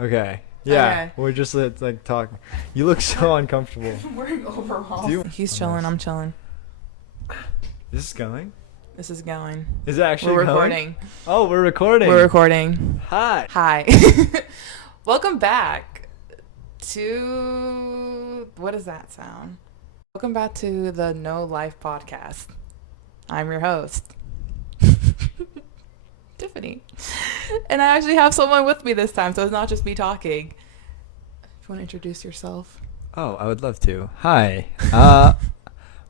Okay. Yeah. Okay. We're just like talking. You look so uncomfortable. I'm wearing overalls. He's chilling. I'm chilling. Is this going? This is going. Is it actually We're going? recording. Oh, we're recording. We're recording. Hi. Hi. Welcome back to... What does that sound? Welcome back to the No Life Podcast. I'm your host, Tiffany. And I actually have someone with me this time, so it's not just me talking. Do you want to introduce yourself? Oh, I would love to. Hi.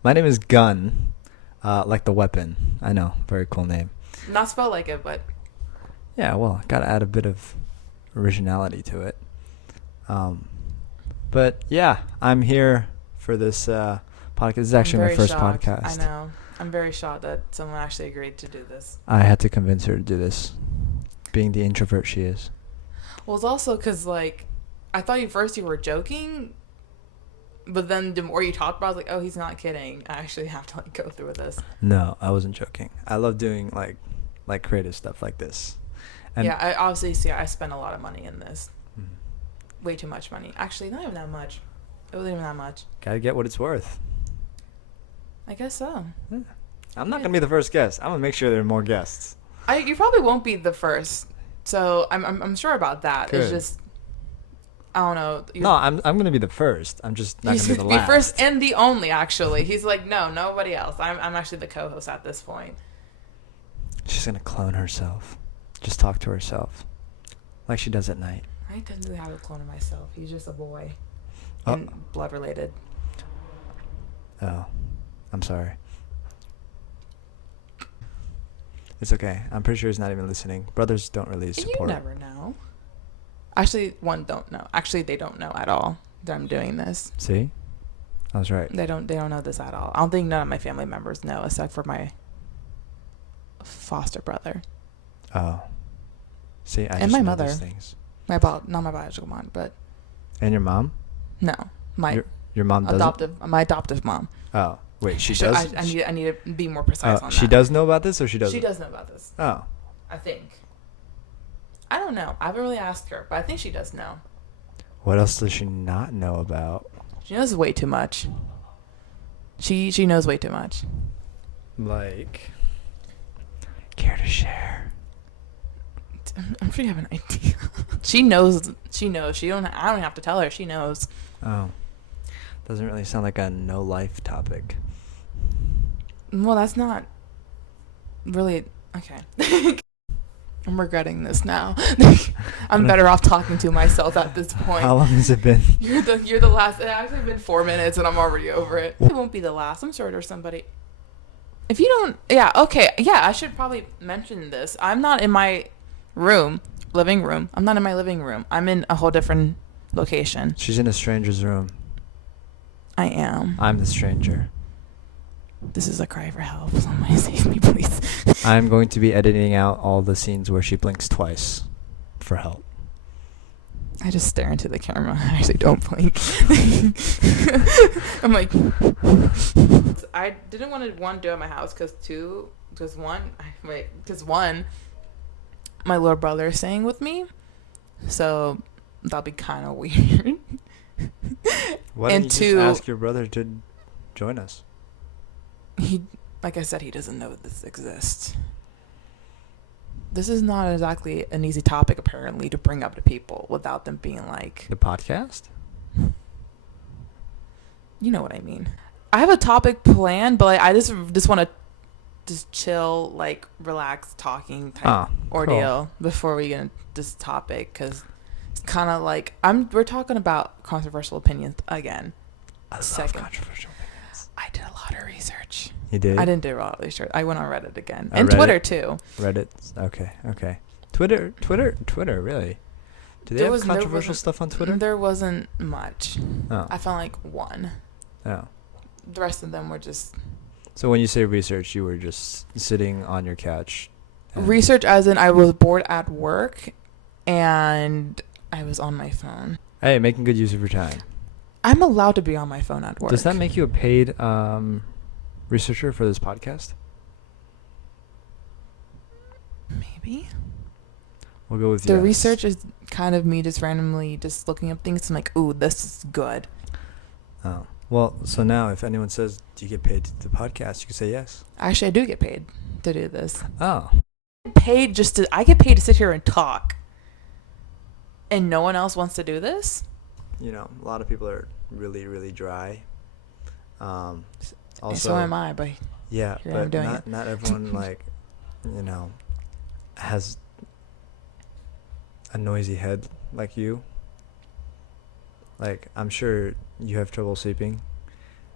My name is Gun. Like the weapon. I know. Very cool name. Not spelled like it, but... Yeah, well, gotta add a bit of originality to it. But yeah, I'm here for this podcast. This is actually my first shocked. podcast. I know. I'm very shocked that someone actually agreed to do this. I had to convince her to do this, being the introvert she is. Well, it's also because, like, I thought you were joking, but then the more you talked about it, I was like, oh, he's not kidding. I actually have to, like, go through with this. No, I wasn't joking. I love doing, like creative stuff like this. And yeah, I obviously see I spent a lot of money in this. Mhm. Way too much money. Actually, not even that much. It wasn't even that much. Gotta get what it's worth. I guess so. Yeah. I'm not gonna be the first guest. I'm gonna make sure there are more guests. You probably won't be the first, so I'm sure about that. Good. It's just, I don't know. No, I'm gonna be the first. I'm just not gonna be the last. First and the only, actually. He's like, no, nobody else. I'm actually the co-host at this point. She's gonna clone herself. Just talk to herself, like she does at night. I didn't really have a clone of myself. He's just a boy, Oh. and blood related. Oh, I'm sorry. It's okay. I'm pretty sure he's not even listening. Brothers don't really support. You never know. Actually, don't know. Actually, they don't know at all that I'm doing this. See, I was right. They don't know this at all. I don't think none of my family members know, except for my foster brother. Oh, see, I And just my know mother. these things. Not my biological mom, but And your mom? no, my Your mom doesn't. my adoptive mom. Oh, wait, she So does. I need to be more precise on that. She does know about this, or she doesn't? She does know about this. Oh, I think. I don't know. I haven't really asked her, but I think she does know. what else does she not know about? She knows way too much. She knows way too much. Like, care to share? I'm sure you have an idea. She knows. I don't have to tell her. She knows. Oh, doesn't really sound like a no life topic. Well, that's not really okay. I'm regretting this now. I'm better off talking to myself at this point. How long has it been? You're the last. It actually been 4 minutes and I'm already over it. It won't be the last. I'm sure there's somebody. If you don't, yeah, okay, yeah. I should probably mention this. I'm not in my living room. I'm not in my living room. I'm in a whole different location. She's in a stranger's room. I am. I'm the stranger. This is a cry for help. Somebody save me, please. I'm going to be editing out all the scenes where she blinks twice for help. I just stare into the camera. I actually don't blink. I'm like, I didn't want to do it at my house because one, my little brother is staying with me, so that'll be kind of weird. Why And don't you two, just ask your brother to join us? Like I said, he doesn't know this exists. This is not exactly an easy topic, apparently, to bring up to people without them being like, The podcast? you know what I mean. I have a topic planned, but like, I just want to just chill, like relax, talking type ordeal before we get into this topic, because it's kind of like we're talking about controversial opinions again. I love controversial opinions. I did a lot of research. You did? I didn't do a lot of research. I went on Reddit again. On And Reddit? Twitter, too. Reddit? Okay. Twitter, really? Do they have controversial stuff on Twitter? There wasn't much. Oh. I found like one. Oh. The rest of them were just... So when you say research, you were just sitting on your couch? Research as in I was bored at work and I was on my phone. Hey, making good use of your time. I'm allowed to be on my phone at work. Does that make you a paid researcher for this podcast? Maybe. We'll go with The yes. research is kind of me just randomly just looking up things. I'm like, ooh, this is good. Oh. Well, so now if anyone says, do you get paid to do the podcast, you can say yes. Actually, I do get paid to do this. Oh. I get paid to sit here and talk. And no one else wants to do this? You know, a lot of people are really, really dry. Also, And so am I, but yeah, here I'm but doing it. not everyone, like, you know, has a noisy head like you. Like, I'm sure you have trouble sleeping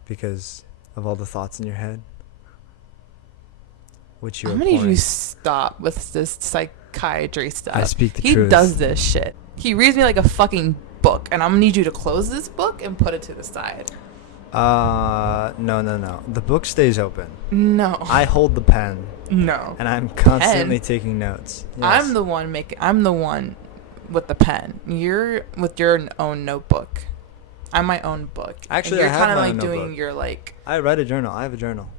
because of all the thoughts in your head. Which you How are many of pouring. you stop with this psychiatry stuff? I speak the he truth. does this shit. He reads me like a fucking book, and I'm gonna need you to close this book and put it to the side. No. The book stays open. No. I hold the pen. No. And I'm constantly taking notes. Yes. I'm the one with the pen. You're with your own notebook. I'm my own book. Actually, and you're I have kind of my like own doing notebook. your like. I write a journal. I have a journal.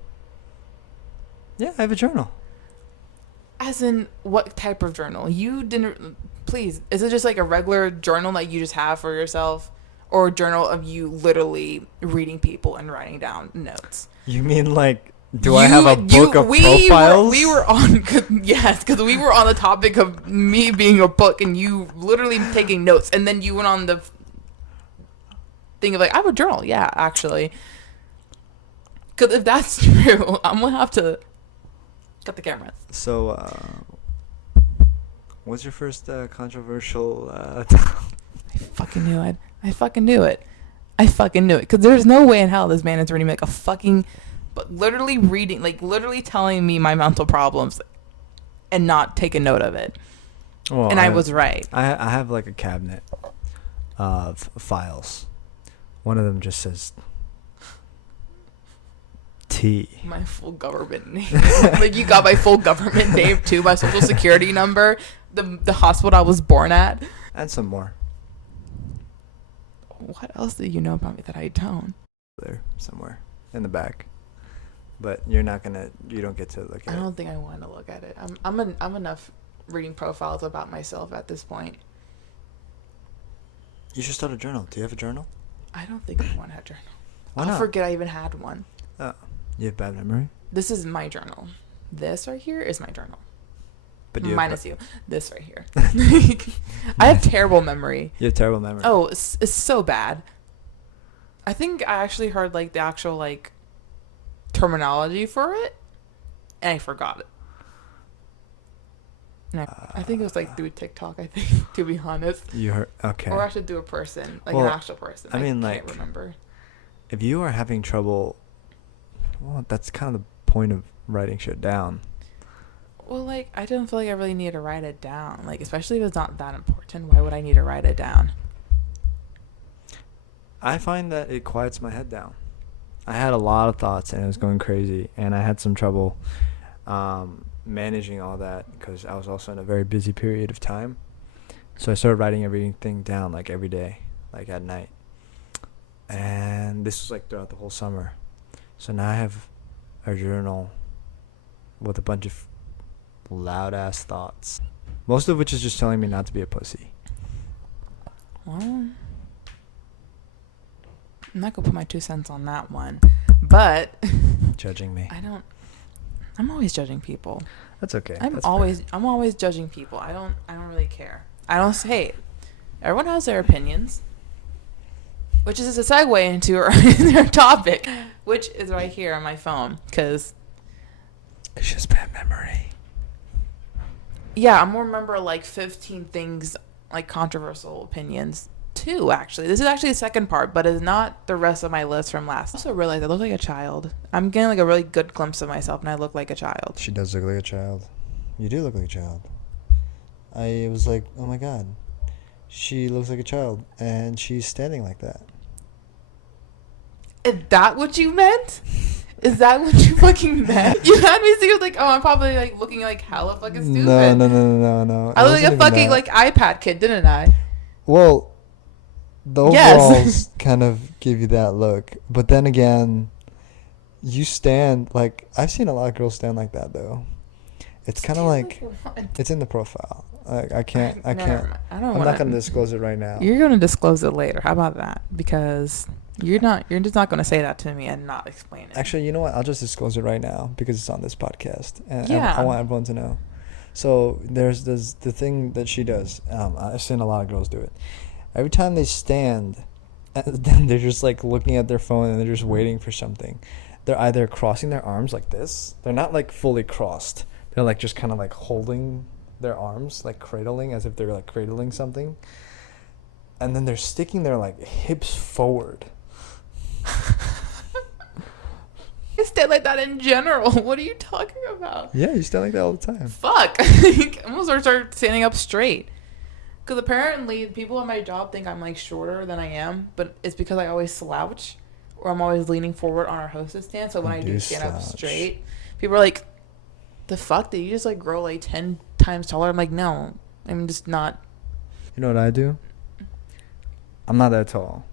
Yeah, I have a journal. As in, what type of journal? You didn't. Please, is it just like a regular journal that you just have for yourself, or a journal of you literally reading people and writing down notes? You mean like? Do I have a book of profiles? We were on, yes, because we were on the topic of me being a book and you literally taking notes, and then you went on the thing of like, I have a journal. Yeah, actually. Because if that's true, I'm going to have to cut the camera. So, what's your first controversial I fucking knew it. I fucking knew it. Because there's no way in hell this man is reading me like a fucking... But literally reading, like literally telling me my mental problems and not taking note of it. Well, and I was right. I have like a cabinet of files. One of them just says T. My full government name. Like you got my full government name too, my social security number, the hospital I was born at. And some more. What else do you know about me that I don't? There, somewhere. In the back. But you don't get to look at it. I don't think I want to look at it. I'm enough reading profiles about myself at this point. You should start a journal. Do you have a journal? I don't think I want to have a journal. Why I'll not? forget I even had one. Oh, you have bad memory? This is my journal. This right here is my journal. But you Minus you. This right here. I have terrible memory. You have terrible memory. Oh, it's so bad. I think I actually heard like the actual like terminology for it, and I forgot it. And I think it was like through TikTok. I think, to be honest. You heard? Okay. Or I should do a person, like Well, an actual person. I mean, can't like, remember. If you are having trouble, well, that's kind of the point of writing shit down. Well, like, I don't feel like I really need to write it down. Like, especially if it's not that important, why would I need to write it down? I find that it quiets my head down. I had a lot of thoughts and it was going crazy, and I had some trouble managing all that because I was also in a very busy period of time. So I started writing everything down like every day, like at night. And this was like throughout the whole summer. So now I have a journal with a bunch of loud ass thoughts, most of which is just telling me not to be a pussy. Well, I'm not gonna put my 2 cents on that one, but Judging me. I'm always judging people. That's okay. I'm always judging people. I don't really care. I don't say everyone has their opinions, which is a segue into their topic, which is right here on my phone, because it's just bad memory. yeah, I'm gonna remember like 15 things, like controversial opinions too, actually. This is actually the second part, but it's not the rest of my list from last. I also realized I look like a child. I'm getting like a really good glimpse of myself, and I look like a child. She does look like a child. You do look like a child. I was like, oh my god, she looks like a child, and she's standing like that. Is that what you meant? Is that what you fucking meant? You had me think like, oh, I'm probably like looking like hella fucking stupid. No. I look like a fucking like iPad kid, didn't I? Well, the overalls kind of give you that look, but then again, you stand like I've seen a lot of girls stand like that though. It's kind of like what? it's in the profile. Like I can't. I can't. I don't I'm not gonna disclose it right now. You're gonna disclose it later. How about that? Because you're just not gonna say that to me and not explain it. Actually, you know what? I'll just disclose it right now because it's on this podcast, and Yeah. I want everyone to know. So there's the thing that she does. I've seen a lot of girls do it. Every time they stand, and then they're just like looking at their phone and they're just waiting for something. They're either crossing their arms like this. They're not like fully crossed. They're like just kind of like holding their arms, like cradling, as if they're like cradling something. And then they're sticking their like hips forward. I stand like that in general. What are you talking about? Yeah, you stand like that all the time. Fuck. I'm gonna start standing up straight. Because apparently people at my job think I'm like shorter than I am, but it's because I always slouch or I'm always leaning forward on our hostess stand. So when I do stand up straight, people are like, the fuck? Did you just like grow like 10 times taller? I'm like, no, I'm just not. You know what I do? I'm not that tall,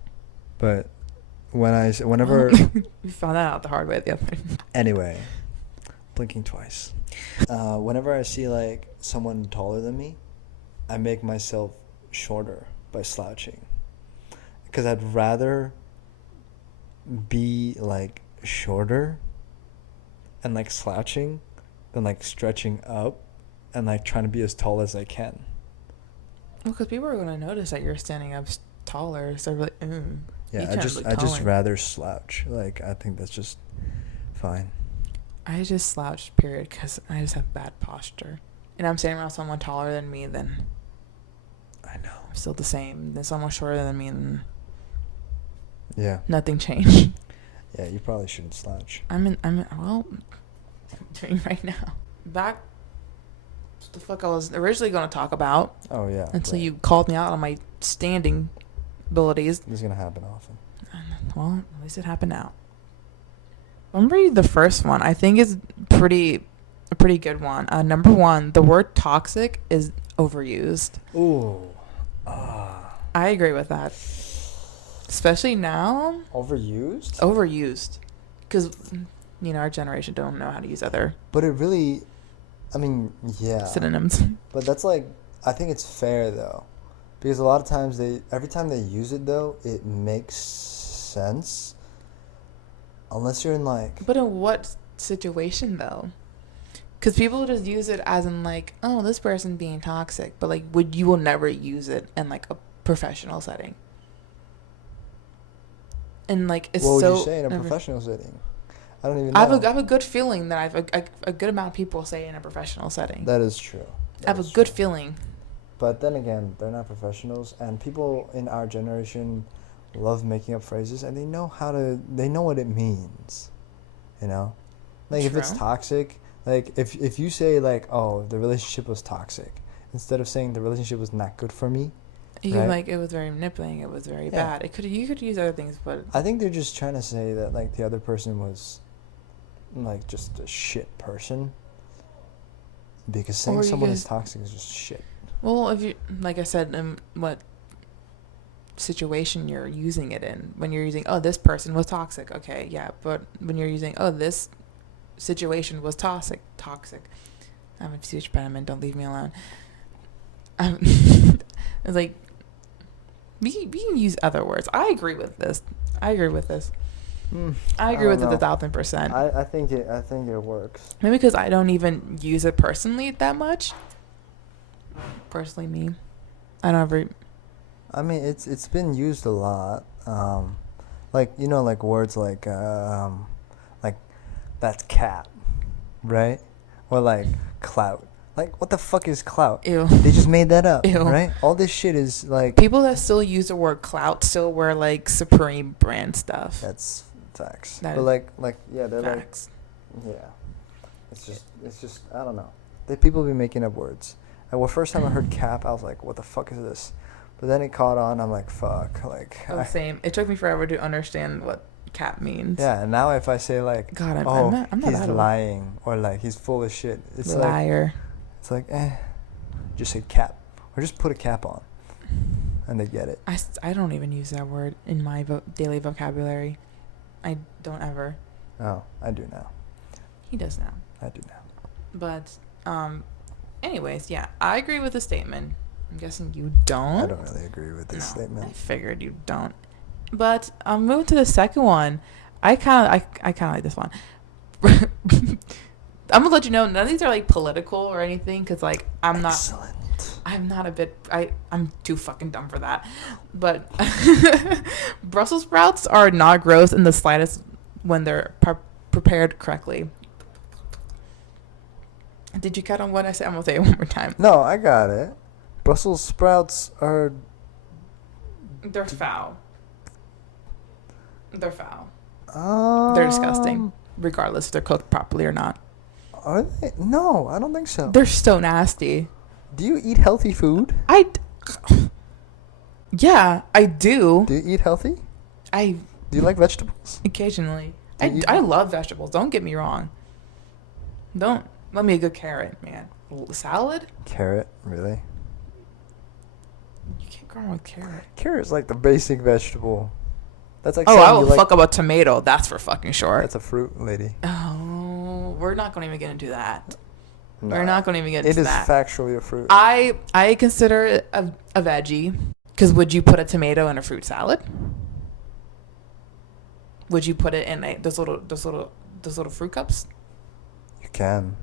but whenever we found that out the hard way the other day. Anyway, blinking twice. Whenever I see like someone taller than me, I make myself shorter by slouching, because I'd rather be like shorter and like slouching than like stretching up and like trying to be as tall as I can. Well, because people are gonna notice that you're standing up taller, so they're like, yeah, I just rather slouch. Like I think that's just fine. I just slouch, period, because I just have bad posture, and I'm standing around someone taller than me, then I know I'm still the same. Then someone shorter than me, then yeah, nothing changed. Yeah, you probably shouldn't slouch. I'm doing right now. Back to the fuck I was originally going to talk about. Oh yeah. Until you called me out on my standing abilities. This is gonna happen often. Well, at least it happened now. I'm reading the first one. I think is a pretty good one. Number one, the word toxic is overused. Ooh. I agree with that. Especially now. Overused? Overused. Because, our generation don't know how to use other. But it really, I mean, yeah. Synonyms. But that's like, I think it's fair though. Because a lot of times every time they use it though, it makes sense. Unless you're in like. But in what situation though? Because people just use it as in like, oh, this person being toxic. But like, you will never use it in like a professional setting. And like, it's so. What would you say in a professional setting? I don't even know. I have a good feeling that a good amount of people say in a professional setting. That is true. I have a good feeling. But then again, they're not professionals, and people in our generation love making up phrases, and they know what it means, like True. If it's toxic, like if you say like, oh, the relationship was toxic, instead of saying the relationship was not good for me, right? Like it was very manipulating, it was very bad. You could use other things, but I think they're just trying to say that like the other person was like just a shit person, because saying someone is toxic is just shit. Well, if you, like I said, what situation you're using it in. When you're using, oh, this person was toxic. Okay, yeah. But when you're using, oh, this situation was toxic. I'm a huge impediment. Don't leave me alone. It's like, we can use other words. I agree with this. I agree with it 1,000%. I think it works. Maybe because I don't even use it personally that much. Personally, me, I don't ever. I mean, it's been used a lot. Like like words like that's cat, right? Or like clout. Like, what the fuck is clout? Ew. They just made that up, Ew. Right? All this shit is like. People that still use the word clout still wear like Supreme brand stuff. That's facts. That but like yeah, they're facts. Like. Yeah. It's just I don't know. People be making up words. And the first time I heard cap, I was like, what the fuck is this? But then it caught on. I'm like, fuck. Like. Same. It took me forever to understand what cap means. Yeah, and now if I say like, God, I'm not he's lying or like he's full of shit, it's liar. It's like, just say cap or just put a cap on, and they get it. I don't even use that word in my daily vocabulary. I don't ever. Oh, I do now. He does now. I do now. But Anyways, yeah, I agree with the statement. I'm guessing you don't. I don't really agree with this No, I statement. figured you don't. But I'll move to the second one. I kind of like this one. I'm gonna let you know none of these are like political or anything because like Excellent. I'm too fucking dumb for that. But Brussels sprouts are not gross in the slightest when they're prepared correctly. Did you cut on what I said? I'm gonna say it one more time. No, I got it. Brussels sprouts are. They're foul. They're foul. They're disgusting, regardless if they're cooked properly or not. Are they? No, I don't think so. They're so nasty. Do you eat healthy food? Yeah, I do. Do you eat healthy? I Do you like vegetables? occasionally. I love vegetables. Don't get me wrong. Don't let me a good carrot, man. Salad? Carrot, really? You can't go wrong with carrot. Carrot's like the basic vegetable. That's like Oh, saying I will you fuck up a tomato. That's for fucking sure. That's a fruit, lady. Oh, we're not gonna even get into that. No, We're not gonna even get into that. It is factually a fruit. I consider it a veggie. Because would you put a tomato in a fruit salad? Would you put it in those little fruit cups? You can.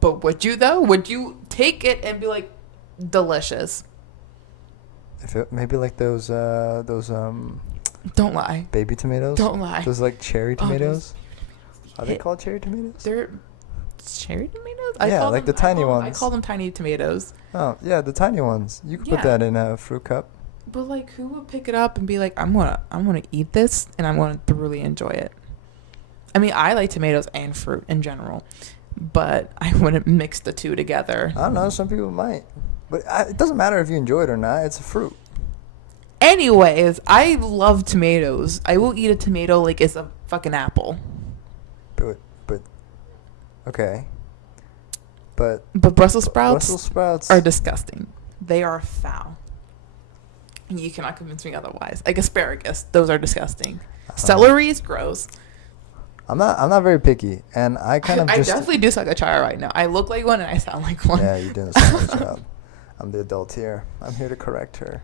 But would you though? Would you take it and be like, delicious? If it maybe like those Don't lie. baby tomatoes. Don't lie. Those like cherry Oh, tomatoes. Are they hit- called cherry tomatoes? They're cherry tomatoes. Yeah, like the tiny ones. I call them tiny tomatoes. Oh yeah, the tiny ones. You could Yeah. put that in a fruit cup. But like, who would pick it up and be like, I'm gonna eat this and I'm gonna thoroughly enjoy it? I mean, I like tomatoes and fruit in general, but I wouldn't mix the two together. I don't know. Some people might, but it doesn't matter if you enjoy it or not. It's a fruit. Anyways, I love tomatoes. I will eat a tomato like it's a fucking apple. But okay. But Brussels sprouts Brussels sprouts are disgusting. They are foul. You cannot convince me otherwise. Like asparagus, those are disgusting. Celery is gross. I'm not very picky, and I kind of I just definitely do sound like a child right now. I look like one and I sound like one. Yeah, you're doing a solid job. I'm the adult here. I'm here to correct her.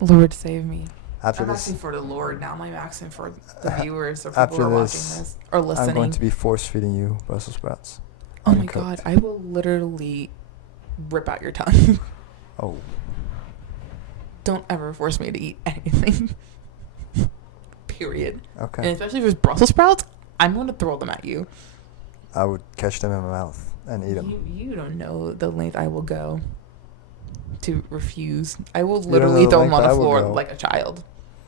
Lord save me. After I'm this, asking for the Lord now. I'm asking for the viewers or people after who are watching this, this or listening. I'm going to be force feeding you Brussels sprouts. Oh my Uncooked. God! I will literally rip out your tongue. Oh, Don't ever force me to eat anything. Period. And okay. especially if it's Brussels sprouts, I'm going to throw them at you. I would catch them in my mouth and eat them. You don't know the length I will go to refuse. I will You don't literally know the throw them length on I the will floor go. like a child.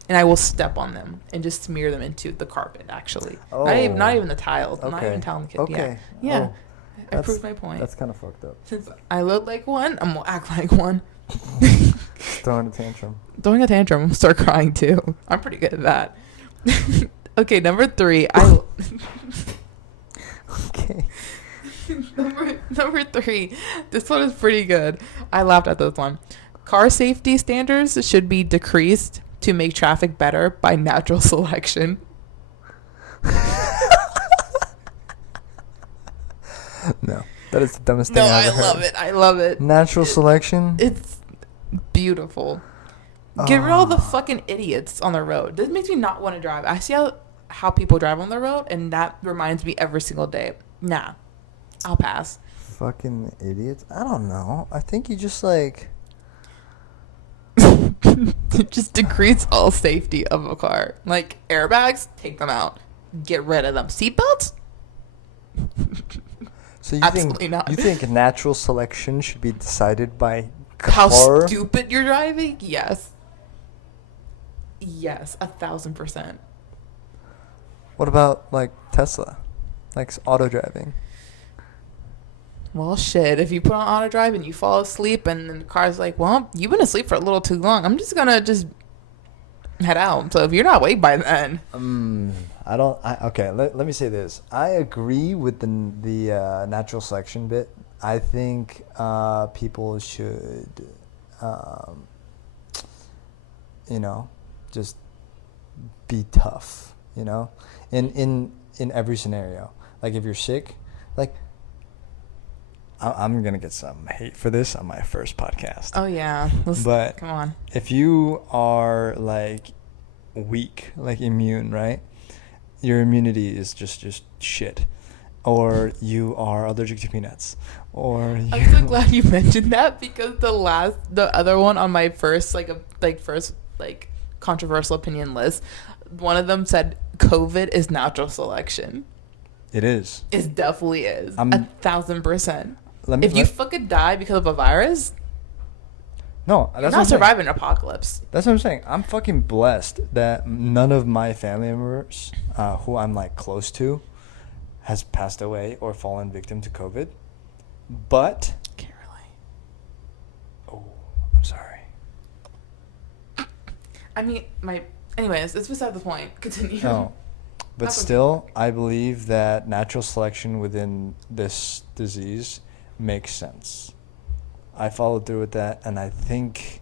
And I will step on them and just smear them into the carpet, actually. Oh. Not even the tiles. I'm not Okay. even telling the kid. Okay. Yeah. Oh, I that's- proved my point. That's kind of fucked up. Since I look like one, I'm going to act like one. Throwing a tantrum. Throwing a tantrum, I'm start crying too. I'm pretty good at that. Okay, number 3. Okay. Number 3. This one is pretty good. I laughed at this one. Car safety standards should be decreased to make traffic better by natural selection. No, that is the dumbest No, thing I've I ever love heard. it. I love it. Natural selection. It's beautiful. Get rid of all the Ah. fucking idiots on the road. This makes me not want to drive. I see how people drive on the road, and that reminds me every single day. Nah, I'll pass. Fucking idiots. I don't know. I think you just like. Just decrease all safety of a car. Like airbags, take them out. Get rid of them. Seatbelts? So you Absolutely think not. you think natural selection should be decided by How car? stupid you're driving? Yes. Yes, 1,000%. What about like Tesla, like auto driving? Well, shit. If you put on auto drive and you fall asleep, and then the car's like, "Well, you've been asleep for a little too long. I'm just gonna head out." So if you're not awake by then, I don't. Okay, let me say this. I agree with the natural selection bit. I think people should, just be tough. In every scenario. Like if you're sick, like I'm gonna get some hate for this on my first podcast. Oh yeah, but come on. If you are like weak, like immune, right? Your immunity is just shit, or you are allergic to peanuts, or I'm so glad you mentioned that, because the other one on my first controversial opinion list, one of them said COVID is natural selection. It is. It definitely is. 1,000%. If you fucking die because of a virus, no, you're not surviving an apocalypse. That's what I'm saying. I'm fucking blessed that none of my family members, who I'm like close to, has passed away or fallen victim to COVID. But can't really. Oh, I'm sorry. I mean, anyways, it's beside the point. Continue. No. But still, I believe that natural selection within this disease makes sense. I followed through with that, and I think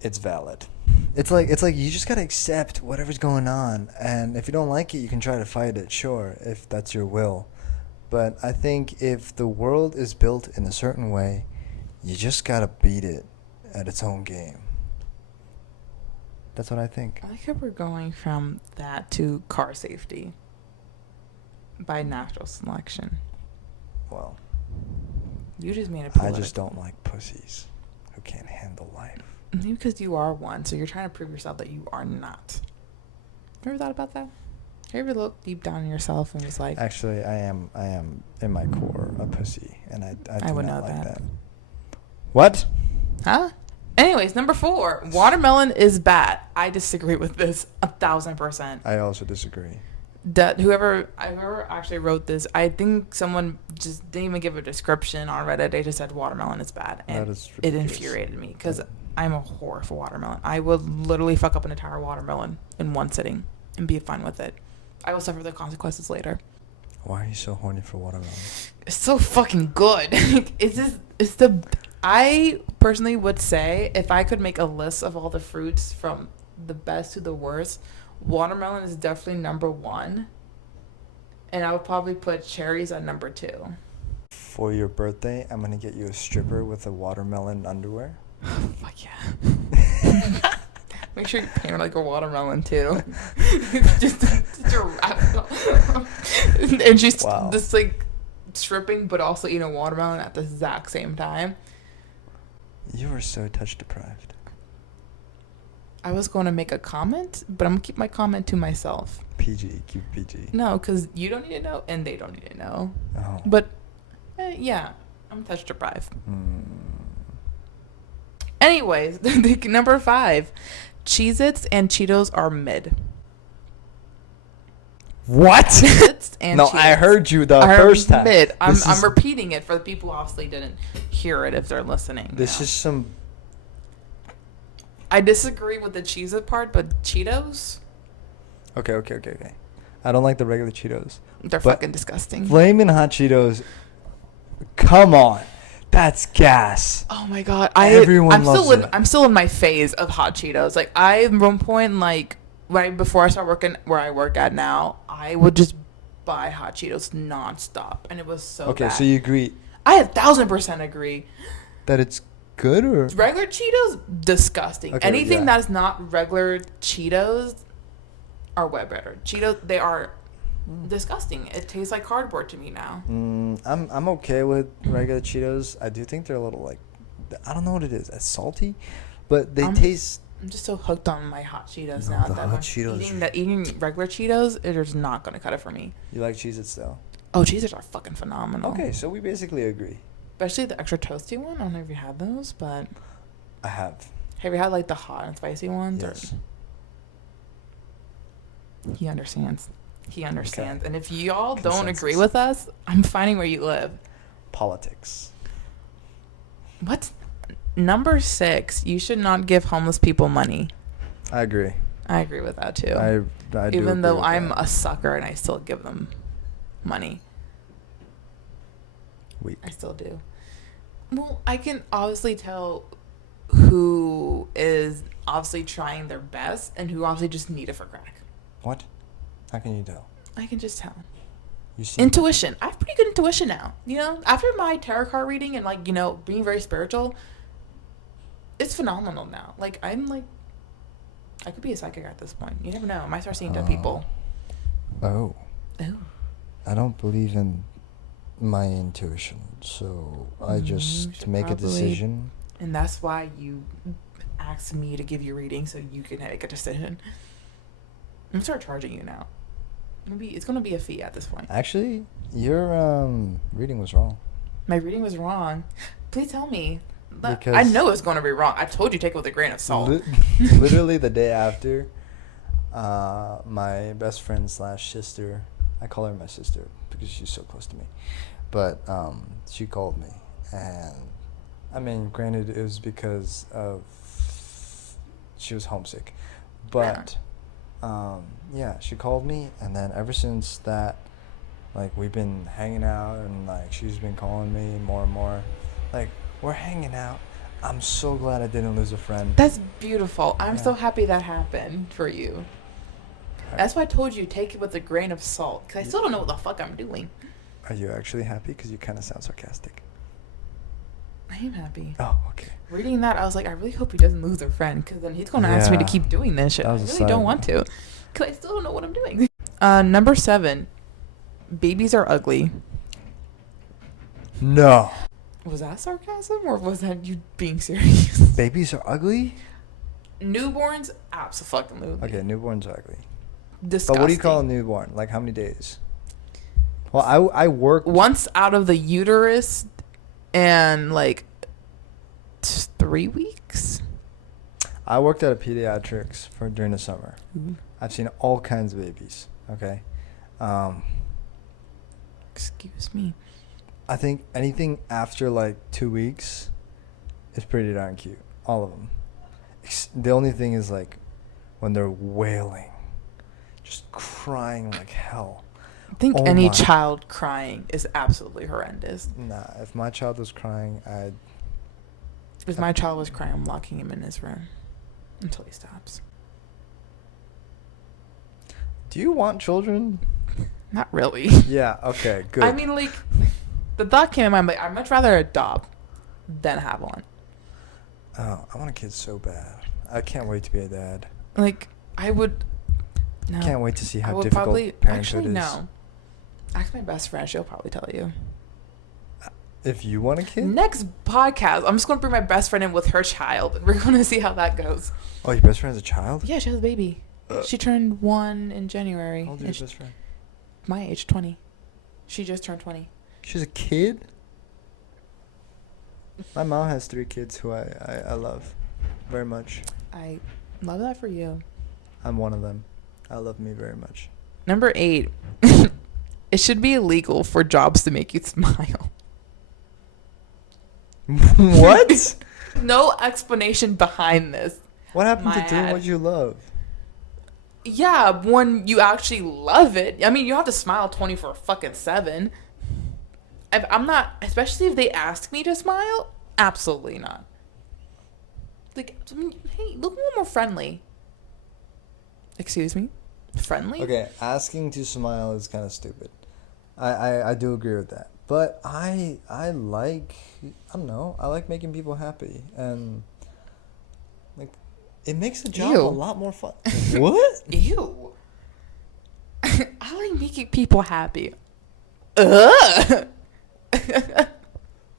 it's valid. It's like you just gotta accept whatever's going on, and if you don't like it, you can try to fight it, sure, if that's your will. But I think if the world is built in a certain way, you just gotta beat it at its own game. That's what I think. I like how we're going from that to car safety by natural selection. Well, you just made it political. I just don't like pussies who can't handle life. Maybe because you are one, so you're trying to prove yourself that you are not. Ever thought about that? Have you ever looked deep down in yourself and was like... Actually, I am in my core a pussy, and I do would not know like that. What? Huh? Anyways, number 4, watermelon is bad. I disagree with this 1,000%. I also disagree. Whoever actually wrote this, I think someone just didn't even give a description on Reddit. They just said watermelon is bad, and it infuriated me because I'm a whore for watermelon. I would literally fuck up an entire watermelon in one sitting and be fine with it. I will suffer the consequences later. Why are you so horny for watermelon? It's so fucking good. I personally would say, if I could make a list of all the fruits from the best to the worst, watermelon is definitely number 1. And I would probably put cherries at number 2. For your birthday, I'm going to get you a stripper with a watermelon underwear. Fuck yeah. Make sure you paint her like a watermelon, too. just a wrap. And she's just like stripping, but also eating a watermelon at the exact same time. You are so touch deprived. I was going to make a comment, but I'm going to keep my comment to myself. PG, keep PG. No, because you don't need to know, and they don't need to know. Oh. But, yeah, I'm touch deprived. Anyways, number 5, Cheez-Its and Cheetos are mid. What? And no, Cheetos I heard you the first time. Mid. I'm repeating it for the people who obviously didn't hear it if they're listening. This is some... I disagree with the Cheez-It part, but Cheetos? Okay. I don't like the regular Cheetos. They're fucking disgusting. Flamin' Hot Cheetos, come on. That's gas. Oh my god. Everyone loves it. I'm still in my phase of Hot Cheetos. Like, at one point, like, right before I started working where I work at now, I would just buy Hot Cheetos nonstop, and it was so bad. Okay, so you agree. I 1,000% agree. That it's good, or? Regular Cheetos, disgusting. Okay, Anything that is not regular Cheetos are way better. Cheetos, they are disgusting. It tastes like cardboard to me now. I'm okay with regular Cheetos. I do think they're a little like, I don't know what it is. It's salty, but they taste. I'm just so hooked on my Hot Cheetos now. Eating regular Cheetos, it is not going to cut it for me. You like Cheez-Its though? Oh, Cheez-Its are fucking phenomenal. Okay, so we basically agree. Especially the extra toasty one. I don't know if you had those, but... I have. Have you had like the hot and spicy ones? Yes. He understands. He understands. Okay. And if y'all Consensus. Don't agree with us, I'm finding where you live. Politics. What? Number 6, you should not give homeless people money. I agree. I agree with that too. I do Even though I'm that. a sucker and I still give them money. Weak. I still do. Well, I can obviously tell who is obviously trying their best and who obviously just need it for crack. What? How can you tell? I can just tell. You seem Intuition. I have pretty good intuition now. You know, after my tarot card reading and like, you know, being very spiritual, it's phenomenal now. Like I'm like, I could be a psychic at this point. You never know. I might start seeing dead people. Oh. Ooh. I don't believe in my intuition, so I just make a decision. And that's why you asked me to give you a reading so you can make a decision. I'm gonna start charging you now. Maybe it's gonna be a fee at this point. Actually, your reading was wrong. My reading was wrong. Please tell me. Because I know it's gonna be wrong. I told you take it with a grain of salt. Literally the day after, my best friend / sister, I call her my sister because she's so close to me, but she called me, and I mean, granted, it was because of she was homesick, but yeah, she called me, and then ever since that, like, we've been hanging out, and like she's been calling me more and more, like, we're hanging out. I'm so glad I didn't lose a friend. That's beautiful. I'm so happy that happened for you. That's why I told you take it with a grain of salt, because I still don't know what the fuck I'm doing. Are you actually happy? Because you kind of sound sarcastic. I am happy. Oh, okay. Reading that, I was like, I really hope he doesn't lose a friend, because then he's going to ask me to keep doing this shit. I really don't want to, because I still don't know what I'm doing. Number 7. Babies are ugly. No. Was that sarcasm, or was that you being serious? Babies are ugly? Newborns? Absolutely. Okay, newborns are ugly. Disgusting. But what do you call a newborn? Like, how many days? Well, I work... Once out of the uterus and, like, 3 weeks? I worked at a pediatrics during the summer. Mm-hmm. I've seen all kinds of babies, okay? Excuse me. I think anything after, like, 2 weeks is pretty darn cute. All of them. The only thing is, like, when they're wailing. Just crying like hell. I think any child crying is absolutely horrendous. Nah, if my child was crying, If my child was crying, I'm locking him in his room until he stops. Do you want children? Not really. Yeah, okay, good. I mean, like, the thought came in my mind, like, I'd much rather adopt than have one. Oh, I want a kid so bad. I can't wait to be a dad. Like, I would... No. Can't wait to see how difficult probably, parenthood is. No. Ask my best friend. She'll probably tell you. If you want a kid? Next podcast, I'm just going to bring my best friend in with her child. And we're going to see how that goes. Oh, your best friend has a child? Yeah, she has a baby. She turned 1 in January. How old is your best friend? My age, 20. She just turned 20. She's a kid? My mom has 3 kids who I love very much. I love that for you. I'm one of them. I love me very much. Number 8. It should be illegal for jobs to make you smile. What? No explanation behind this. What happened to doing what you love? Yeah, when you actually love it. I mean, you have to smile 24/7. I'm not, especially if they ask me to smile, absolutely not. Like, I mean, hey, look a little more friendly. Excuse me? Friendly? Okay, asking to smile is kind of stupid. I do agree with that. But I like, I don't know, I like making people happy. And, like, it makes the job a lot more fun. What? Ew. I like making people happy. Ugh.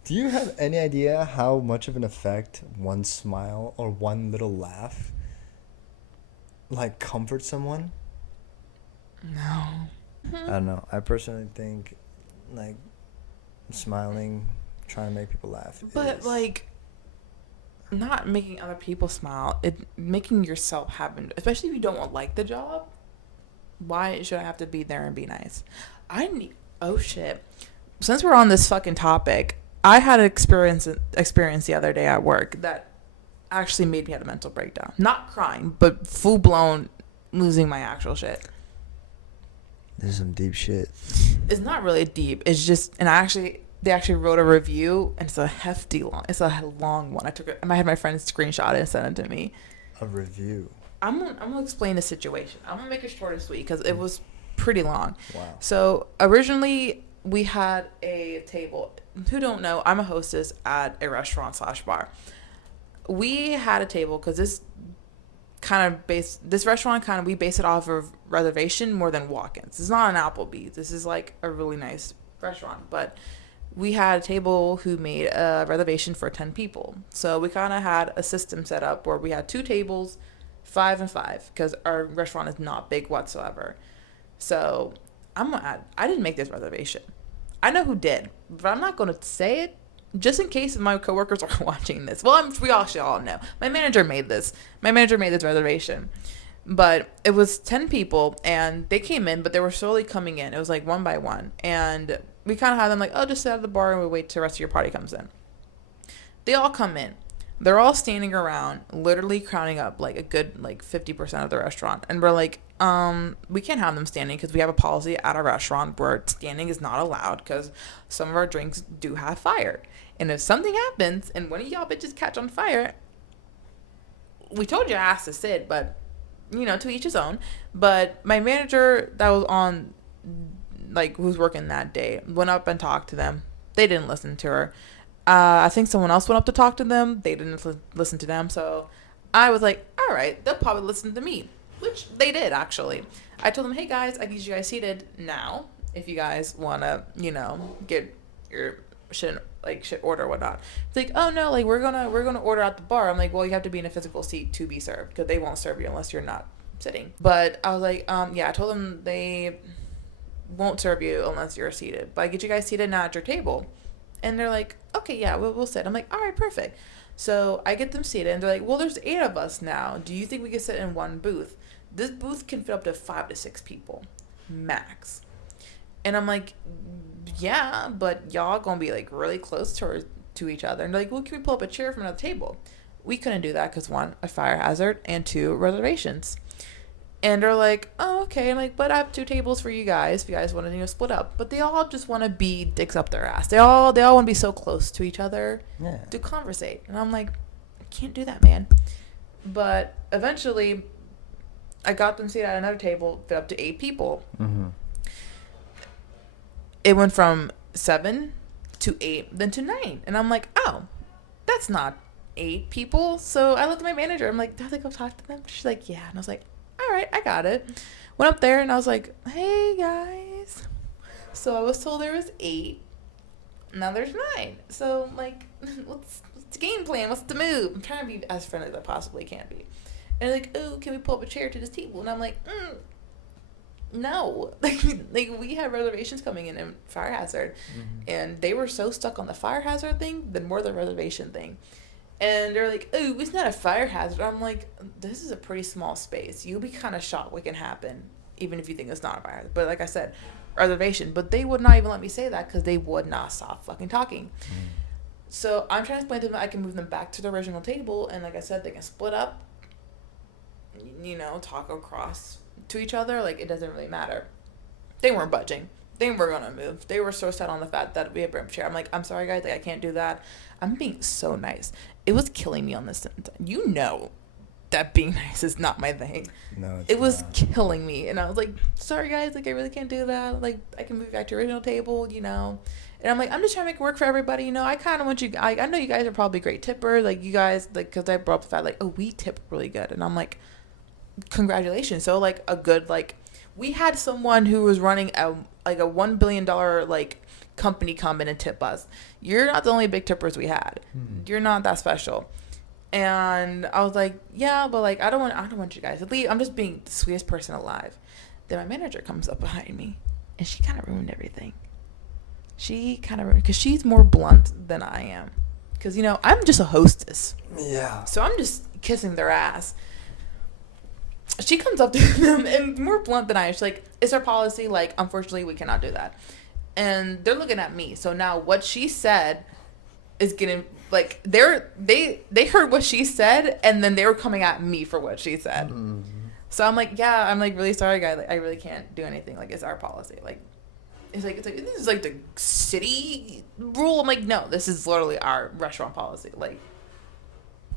Do you have any idea how much of an effect one smile or one little laugh, like, comforts someone? No. I don't know. I personally think, like, smiling, trying to make people laugh. But, like, not making other people smile, making yourself happy, especially if you don't like the job. Why should I have to be there and be nice? Oh, shit. Since we're on this fucking topic, I had an experience the other day at work that actually made me have a mental breakdown. Not crying, but full-blown losing my actual shit. This is some deep shit. It's not really deep. It's just, and they actually wrote a review, and it's a long one. I had my friend screenshot it and send it to me. A review. I'm gonna explain the situation. I'm gonna make it short and sweet because it was pretty long. Wow. So originally we had a table. Who don't know, I'm a hostess at a restaurant/bar. We had a table because this restaurant we base it off of reservation more than walk-ins. It's not an Applebee's. This is like a really nice restaurant, but we had a table who made a reservation for 10 people. So we kind of had a system set up where we had 2 tables, 5 and 5, because our restaurant is not big whatsoever. So I didn't make this reservation. I know who did, but I'm not going to say it just in case my coworkers are watching this. Well, we all know. My manager made this reservation. But it was 10 people, and they came in, but they were slowly coming in. It was like one by one. And we kind of had them like, oh, just sit at the bar and we wait till the rest of your party comes in. They all come in. They're all standing around, literally crowding up like a good like 50% of the restaurant. And we're like, we can't have them standing because we have a policy at our restaurant where standing is not allowed because some of our drinks do have fire. And if something happens and one of y'all bitches catch on fire, we told your ass to sit, but, you know, to each his own. But my manager that was on, like, who's working that day, went up and talked to them. They didn't listen to her. I think someone else went up to talk to them. They didn't listen to them. So I was like, all right, they'll probably listen to me, which they did, actually. I told them, hey, guys, I get you guys seated now if you guys want to, you know, get your shit order or whatnot. It's like, oh, no, like, we're gonna order at the bar. I'm like, well, you have to be in a physical seat to be served because they won't serve you unless you're not sitting. But I was like, yeah, I told them they won't serve you unless you're seated. But I get you guys seated now at your table. And they're like, okay, yeah, we'll sit. I'm like, all right, perfect. So I get them seated, and they're like, well, there's 8 of us now. Do you think we could sit in one booth? This booth can fit up to 5 to 6 people, max. And I'm like, yeah, but y'all gonna be like really close to each other. And they're like, well, can we pull up a chair from another table? We couldn't do that because 1, a fire hazard, and 2, reservations. And they're like, oh, okay. I'm like, but I have 2 tables for you guys if you guys want to, you know, split up. But they all just want to be dicks up their ass. They all want to be so close to each other to conversate. And I'm like, I can't do that, man. But eventually, I got them seated at another table, fit up to 8 people. Mm-hmm. It went from 7 to 8, then to 9. And I'm like, oh, that's not 8 people. So I looked at my manager. I'm like, did I go talk to them? She's like, yeah. And I was like, all right, I got it. Went up there and I was like, hey guys. So I was told there was 8. Now there's 9. So like, what's the game plan? What's the move? I'm trying to be as friendly as I possibly can be. And they're like, oh, can we pull up a chair to this table? And I'm like, no. Like we had reservations coming in fire hazard. Mm-hmm. And they were so stuck on the fire hazard thing than more the reservation thing. And they're like, oh, it's not a fire hazard. I'm like, this is a pretty small space. You'll be kind of shocked what can happen, even if you think it's not a fire hazard. But like I said, reservation. But they would not even let me say that because they would not stop fucking talking. So I'm trying to explain to them that I can move them back to the original table. And like I said, they can split up, you know, talk across to each other. Like, it doesn't really matter. They weren't budging. They were going to move. They were so set on the fact that we had a chair. I'm like, I'm sorry, guys. Like, I can't do that. I'm being so nice. It was killing me on this. You know that being nice is not my thing. No, it was not. Killing me. And I was like, sorry, guys. Like, I really can't do that. Like, I can move back to original table, you know. And I'm like, I'm just trying to make it work for everybody. You know, I kind of want you. I know you guys are probably great tippers. Like, you guys, like, because I brought up the fact, like, oh, we tip really good. And I'm like, congratulations. So, like, a good, like, we had someone who was running a $1 billion, like, company come in and tip us. You're not the only big tippers we had. You're not that special. And I was like, yeah, but like I don't want you guys to leave. I'm just being the sweetest person alive. Then my manager comes up behind me and she kind of ruined everything. Because she's more blunt than I am. Because, you know, I'm just a hostess. Yeah. So I'm just kissing their ass. She comes up to them and more blunt than I am. She's like, it's our policy. Like, unfortunately, we cannot do that. And they're looking at me. So now what she said is getting, like, they heard what she said, and then they were coming at me for what she said. Mm-hmm. So I'm like, yeah, I'm like, really sorry, guys. Like, I really can't do anything. Like, it's our policy. Like, it's like this is like the city rule. I'm like, no, this is literally our restaurant policy. Like,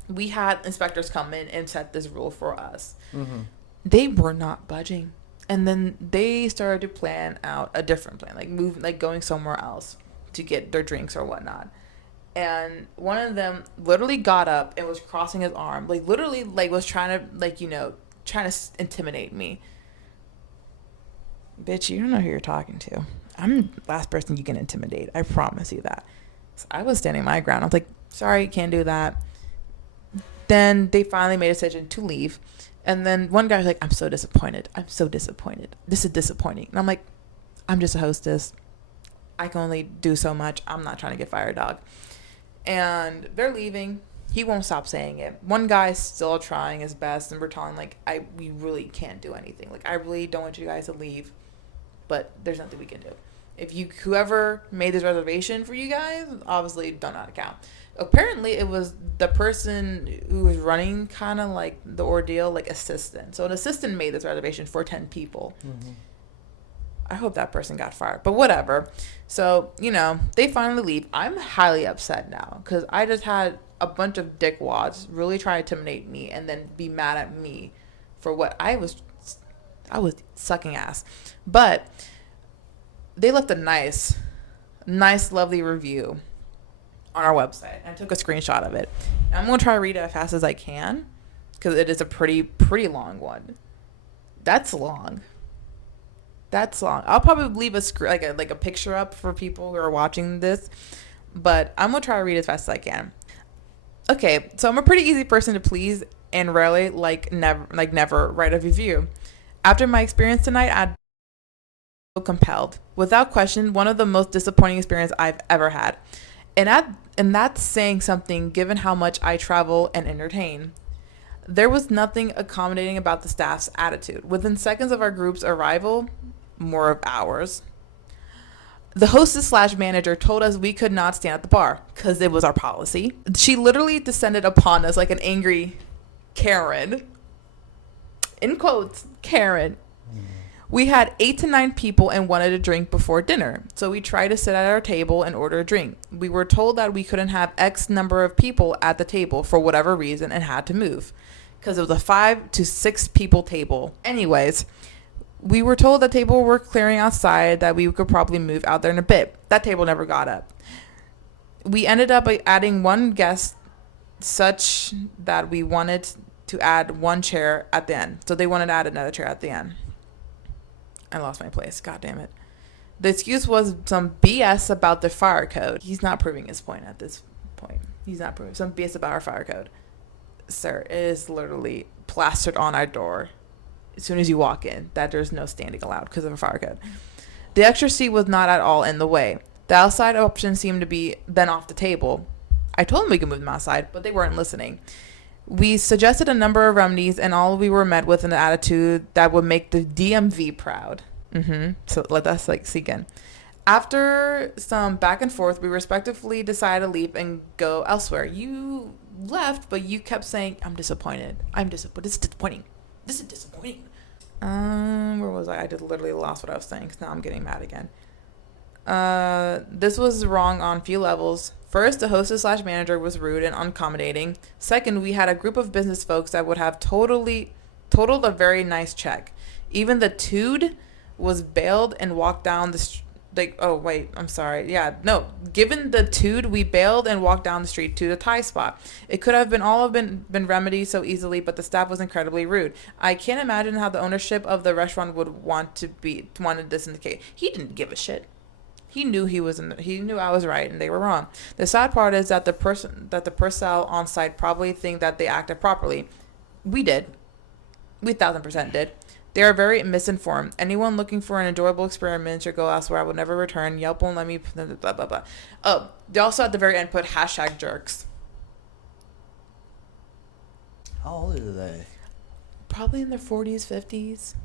we had inspectors come in and set this rule for us. Mm-hmm. They were not budging. And then they started to plan out a different plan, like going somewhere else to get their drinks or whatnot. And one of them literally got up and was crossing his arm, like literally, like was trying to, like, trying to intimidate me. Bitch, you don't know who you're talking to. I'm the last person you can intimidate. I promise you that. So I was standing my ground. I was like, sorry, can't do that. Then they finally made a decision to leave. And then one guy was like, I'm so disappointed. I'm so disappointed. This is disappointing. And I'm like, I'm just a hostess. I can only do so much. I'm not trying to get fired, dog. And they're leaving. He won't stop saying it. One guy's still trying his best, and we're telling, like, we really can't do anything. Like, I really don't want you guys to leave, but there's nothing we can do. Whoever made this reservation for you guys, obviously don't know how to count. Apparently, it was the person who was running kind of like the ordeal, like assistant. So an assistant made this reservation for 10 people. Mm-hmm. I hope that person got fired, but whatever. So, they finally leave. I'm highly upset now because I just had a bunch of dickwads really try to intimidate me and then be mad at me for what I was sucking ass. But they left a nice, lovely review on our website. I took a screenshot of it. And I'm going to try to read it as fast as I can because it is a pretty long one. That's long. I'll probably leave a picture up for people who are watching this, but I'm going to try to read as fast as I can. Okay, so I'm a pretty easy person to please and rarely, never write a review. After my experience tonight, I'd compelled. Without question, one of the most disappointing experiences I've ever had. And that's saying something given how much I travel and entertain. There was nothing accommodating about the staff's attitude. Within seconds of our group's arrival, more of hours, the hostess / manager told us we could not stand at the bar because it was our policy. She literally descended upon us like an angry Karen. In quotes, Karen. We had 8 to 9 people and wanted a drink before dinner. So we tried to sit at our table and order a drink. We were told that we couldn't have X number of people at the table for whatever reason and had to move because it was a 5 to 6 people table. Anyways, we were told the table were clearing outside, that we could probably move out there in a bit. That table never got up. We ended up adding one guest such that we wanted to add one chair at the end. So they wanted to add another chair at the end. I lost my place. God damn it. The excuse was some BS about the fire code. He's not proving his point at this point. He's not proving some BS about our fire code. Sir, it is literally plastered on our door as soon as you walk in that there's no standing allowed because of a fire code. The extra seat was not at all in the way. The outside option seemed to be then off the table. I told them we could move them outside, but they weren't listening. We suggested a number of remedies, and all we were met with an attitude that would make the DMV proud. So let us sink in. After some back and forth, we respectively decided to leave and go elsewhere. You left, but you kept saying, I'm disappointed. This is disappointing. This is disappointing. Where was I? I just literally lost what I was saying because now I'm getting mad again. This was wrong on few levels. First, the hostess / manager was rude and unaccommodating. Second, we had a group of business folks that would have totaled a very nice check. Even the dude was bailed and walked down the street. Given the dude, we bailed and walked down the street to the Thai spot. It could have been remedied so easily, but the staff was incredibly rude. I can't imagine how the ownership of the restaurant would wanted this in the case. He didn't give a shit. He knew he knew I was right and they were wrong. The sad part is that the personnel on site probably think that they acted properly. We did. We 1000% did. They are very misinformed. Anyone looking for an enjoyable experiment should go elsewhere. I will never return. Yelp won't let me. Blah blah blah. Oh, they also at the very end put #jerks. How old are they? Probably in their 40s, 50s.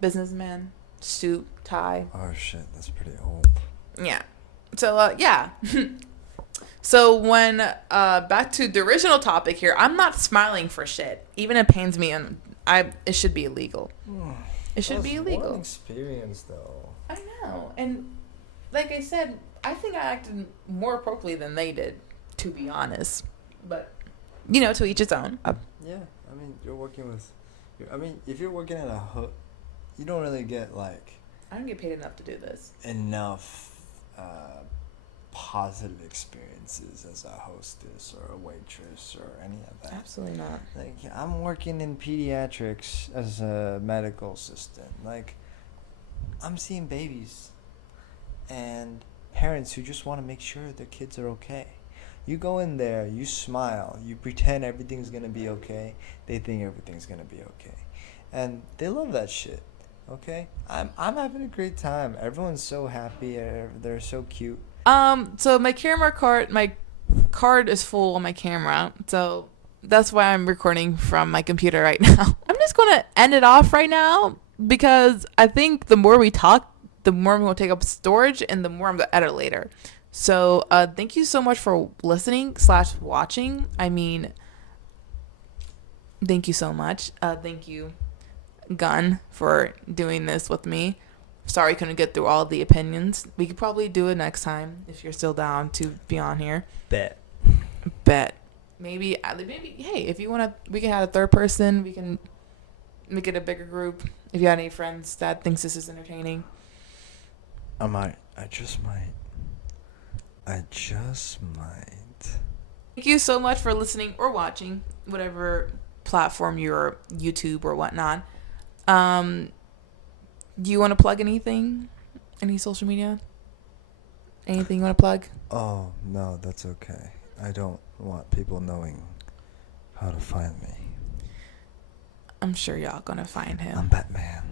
Businessman, suit, tie. Oh shit, that's pretty old. Yeah. So, yeah. So when, back to the original topic here, I'm not smiling for shit. Even it pains me, and it should be illegal. It should be illegal. One experience, though. I know. And like I said, I think I acted more appropriately than they did, to be honest. But, to each its own. Yeah. I mean, you're working with... if you're working at you don't really get like I don't get paid enough to do this. enough positive experiences as a hostess or a waitress or any of that. Absolutely not. Like, I'm working in pediatrics as a medical assistant. Like, I'm seeing babies and parents who just want to make sure their kids are okay. You go in there, you smile, you pretend everything's gonna be okay. They think everything's gonna be okay, and they love that shit. Okay, I'm having a great time. Everyone's so happy. They're so cute. So my card is full on my camera, so that's why I'm recording from my computer right now. I'm just gonna end it off right now because I think the more we talk, the more I'm gonna take up storage, and the more I'm gonna edit later. So thank you so much for listening / watching. I mean, thank you so much. Thank you, Gun, for doing this with me. Sorry couldn't get through all the opinions. We could probably do it next time if you're still down to be on here. Bet. Maybe hey, if you want to, we can have a third person. We can make it a bigger group. If you have any friends that thinks this is entertaining. I just might. Thank you so much for listening or watching, whatever platform you're, YouTube or whatnot. Do you want to plug anything? Any social media? Anything you want to plug? Oh, no, that's okay. I don't want people knowing how to find me. I'm sure y'all gonna find him. I'm Batman.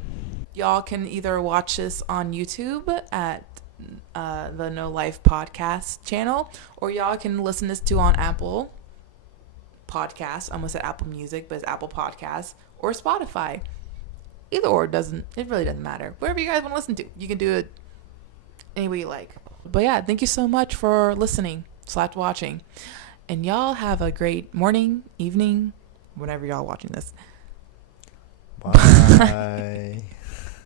Y'all can either watch this on YouTube at the No Life Podcast channel, or y'all can listen this to on Apple Podcasts. I almost said Apple Music, but it's Apple Podcasts, or Spotify. Either or, it really doesn't matter. Wherever you guys want to listen to, you can do it any way you like. But yeah, thank you so much for listening / watching. And y'all have a great morning, evening, whenever y'all watching this. Bye.